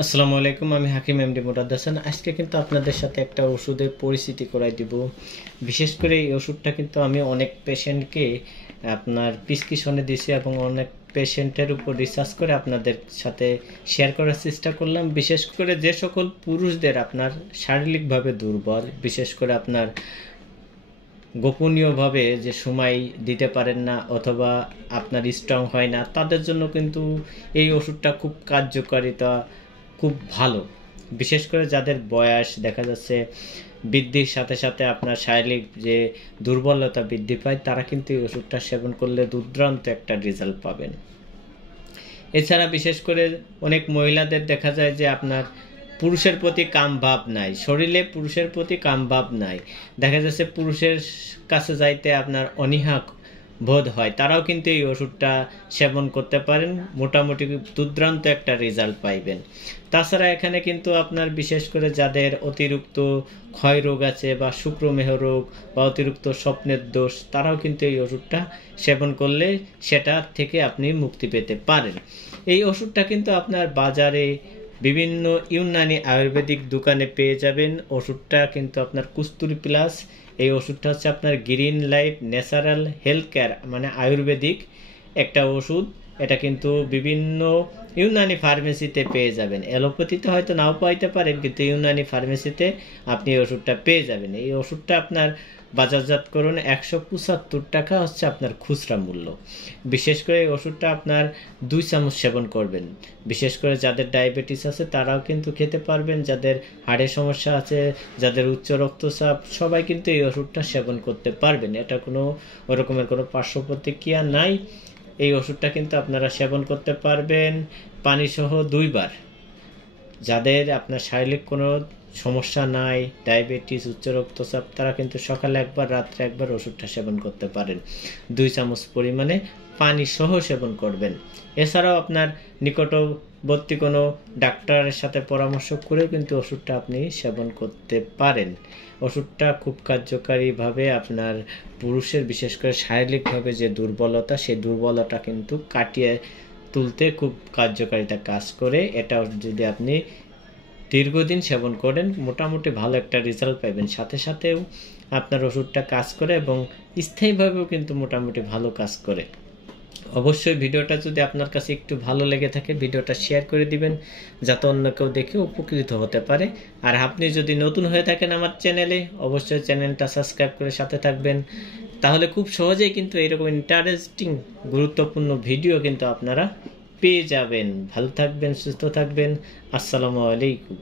আসসালামু আলাইকুম, আমি হাকিম এমডি মুরাদ হাসান। আজকে কিন্তু আপনাদের সাথে একটা ওষুধের পরিচিতি করাই দিব। বিশেষ করে এই ওষুধটা কিন্তু আমি অনেক পেশেন্টকে আপনার প্রেসক্রিপশনে দিয়েছি এবং অনেক পেশেন্টের উপর রিসার্চ করে আপনাদের সাথে শেয়ার করার চেষ্টা করলাম। বিশেষ করে যে সকল পুরুষদের আপনার শারীরিকভাবে দুর্বল, বিশেষ করে আপনার গোপনীয়ভাবে যে সময় দিতে পারেন না অথবা আপনার স্ট্রং হয় না, তাদের জন্য কিন্তু এই ওষুধটা খুব কার্যকারিতা খুব ভালো। বিশেষ করে যাদের বয়স দেখা যাচ্ছে বৃদ্ধির সাথে সাথে আপনার শারীরিক যে দুর্বলতা বৃদ্ধি পায়, তারা কিন্তু এই ওষুধটা সেবন করলে দুর্দান্ত একটা রেজাল্ট পাবেন। এছাড়া বিশেষ করে অনেক মহিলাদের দেখা যায় যে আপনার পুরুষের প্রতি কাম ভাব নাই, শরীরে পুরুষের প্রতি কাম ভাব নাই, দেখা যাচ্ছে পুরুষের কাছে যাইতে আপনার অনীহা বোধ হয়, তারাও কিন্তু এই ওষুধটা সেবন করতে পারেন, মোটামুটি দুর্দান্ত একটা রেজাল্ট পাইবেন। তাছাড়া এখানে কিন্তু আপনার বিশেষ করে যাদের অতিরিক্ত ক্ষয় রোগ আছে বা শুক্রমেহ রোগ বা অতিরিক্ত স্বপ্নের দোষ, তারাও কিন্তু এই ওষুধটা সেবন করলে সেটা থেকে আপনি মুক্তি পেতে পারেন। এই ওষুধটা কিন্তু আপনার বাজারে বিভিন্ন ইউনানি আয়ুর্বেদিক দোকানে পেয়ে যাবেন। ওষুধটা কিন্তু আপনার কস্তুরি প্লাস। এই ওষুধটা হচ্ছে আপনার green life natural health care, মানে আয়ুর্বেদিক একটা ওষুধ। এটা কিন্তু বিভিন্ন ইউনানি ফার্মেসিতে পেয়ে যাবেন। অ্যালোপ্যাথিতে হয়তো নাও পাইতে পারেন, কিন্তু ইউনানি ফার্মেসিতে আপনি এই ওষুধটা পেয়ে যাবেন। এই ওষুধটা আপনার বাজারজাতকরণ 175 টাকা হচ্ছে আপনার খুচরা মূল্য। বিশেষ করে এই ওষুধটা আপনার 2 চামচ সেবন করবেন। বিশেষ করে যাদের ডায়াবেটিস আছে তারাও কিন্তু খেতে পারবেন, যাদের হাড়ের সমস্যা আছে, যাদের উচ্চ রক্তচাপ, সবাই কিন্তু এই ওষুধটা সেবন করতে পারবেন। এটা কোনো ওরকমের কোনো পার্শ্ব প্রতিক্রিয়া নাই। এই ওষুধটা কিন্তু আপনারা সেবন করতে পারবেন পানিসহ 2 বার। যাদের আপনার শারীরিক কোনো সমস্যা নাই, ডায়াবেটিস, উচ্চ রক্তচাপ, তারা কিন্তু সকালে একবার রাত্রে একবার ওষুধটা সেবন করতে পারেন। 2 চামচ পরিমাণে পানি সহ সেবন করবেন। এছাড়াও আপনার নিকটবর্তী কোনো ডাক্তারের সাথে পরামর্শ করেও কিন্তু ওষুধটা আপনি সেবন করতে পারেন। ওষুধটা খুব কার্যকারীভাবে আপনার পুরুষের বিশেষ করে শারীরিকভাবে যে দুর্বলতা, সেই দুর্বলতা কিন্তু কাটিয়ে তুলতে খুব কার্যকারিতা কাজ করে। এটা যদি আপনি দীর্ঘদিন সেবন করেন, মোটামুটি ভালো একটা রেজাল্ট পাবেন। সাথে সাথেও আপনার ওষুধটা কাজ করে এবং স্থায়ীভাবেও কিন্তু মোটামুটি ভালো কাজ করে। অবশ্যই ভিডিওটা যদি আপনার কাছে একটু ভালো লেগে থাকে, ভিডিওটা শেয়ার করে দিবেন, যাতে অন্য কেউ দেখে উপকৃত হতে পারে। আর আপনি যদি নতুন হয়ে থাকেন আমার চ্যানেলে, অবশ্যই চ্যানেলটা সাবস্ক্রাইব করে সাথে থাকবেন। তাহলে খুব সহজেই কিন্তু এরকম ইন্টারেস্টিং গুরুত্বপূর্ণ ভিডিও কিন্তু আপনারা পেয়ে যাবেন। ভালো থাকবেন, সুস্থ থাকবেন। আসসালামু আলাইকুম।